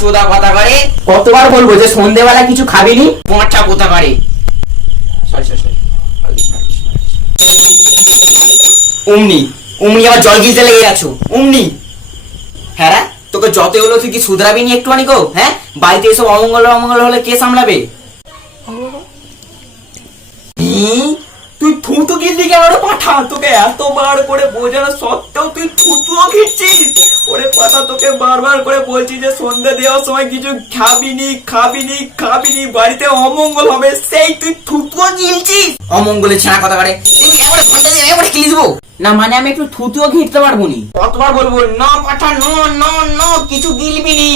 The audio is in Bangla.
চোদা কথা করে। কতবার বলবো যে সন্ধ্যেবেলা কিছু খাবিনি? পচা কথা করে। অমনি অমনি আবার জল গিলতে লেগে গেছো অমনি। হ্যাঁ তোকে যত হলো তুই কি শুধরাবি নি একটুখানি গো? হ্যাঁ বাড়িতে এসব অমঙ্গল অমঙ্গল হলে কে সামলাবে? তুই থুতু গিললি কেন রে পাঠা? তোকে এতবার করে বোঝানো সত্ত্বেও তুই থুতুও ঘিরছিস? ওরে পাঠা তোকে বারবার করে বলছি যে সন্ধ্যা দেওয়ার সময় কিছু খাবিনি খাবিনি খাবিনি, বাড়িতে অমঙ্গল হবে, সেই তুই থুতুও গিলছিস। অমঙ্গলে ছেঁড়া কথা করে একবারে ঘন্টা দিয়ে একবারে কিলি দেবো না, মানে আমি একটু থুতুও ঘিরতে পারবো নি? কতবার বলবো না পাঠা, নো নো নো কিছু গিলবি নি।